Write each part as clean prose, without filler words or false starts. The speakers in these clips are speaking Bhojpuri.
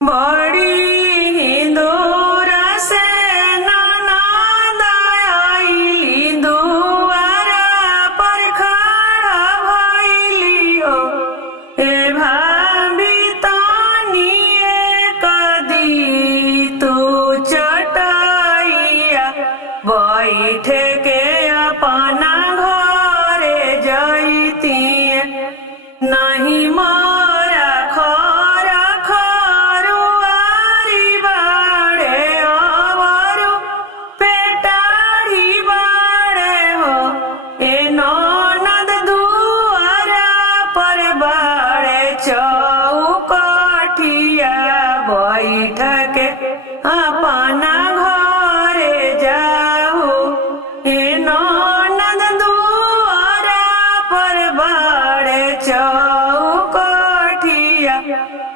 बड़ी दूर से ननद आइली दुआरा पर खड़ा भइली हो। ए भाभी तनिए कदी तू चटैया बैठे के अपना घरे जैतिए। नहीं मोरा खर खरुआरी बाड़े अवरु पेटाढ़ी बाड़े हो। ए ननद दुआरा पर बाड़े चौकठिया बैठ के अपना घरे जाऊ। ए ननद दुआरा पर बाड़े चौकठिया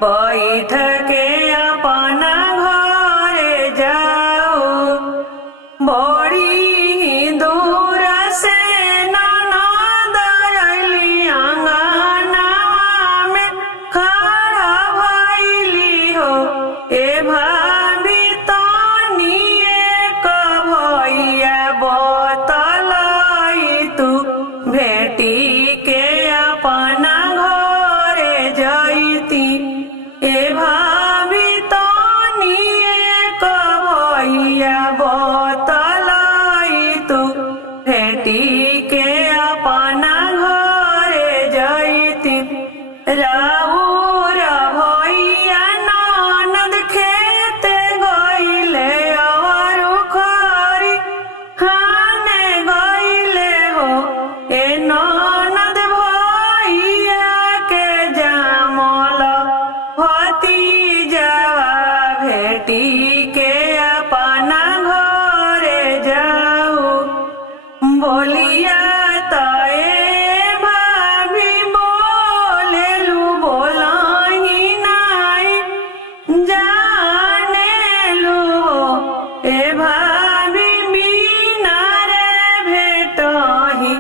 बैठ के अपना घरे जाऊ। बड़ी दूर से ननद आइली आंगनवा में खड़ा भइली हो। ए भाभी तनिए भैया बतलाई तू भेटी के अपना घरे जैती। ए भाभी तनिए भैया बतलाई तू भेटी के अपना घरे जैती। राउर भैया ननद खेते गइले अवरु खरी खाने गइले हो। ए ननद भैया के जामल भतीजावा भेटी के अपना घरे जाऊ। बोलिया तए भाभी बोलेलू बोलही नाई जानेलू हो। ए भाभी बिना रे भेटही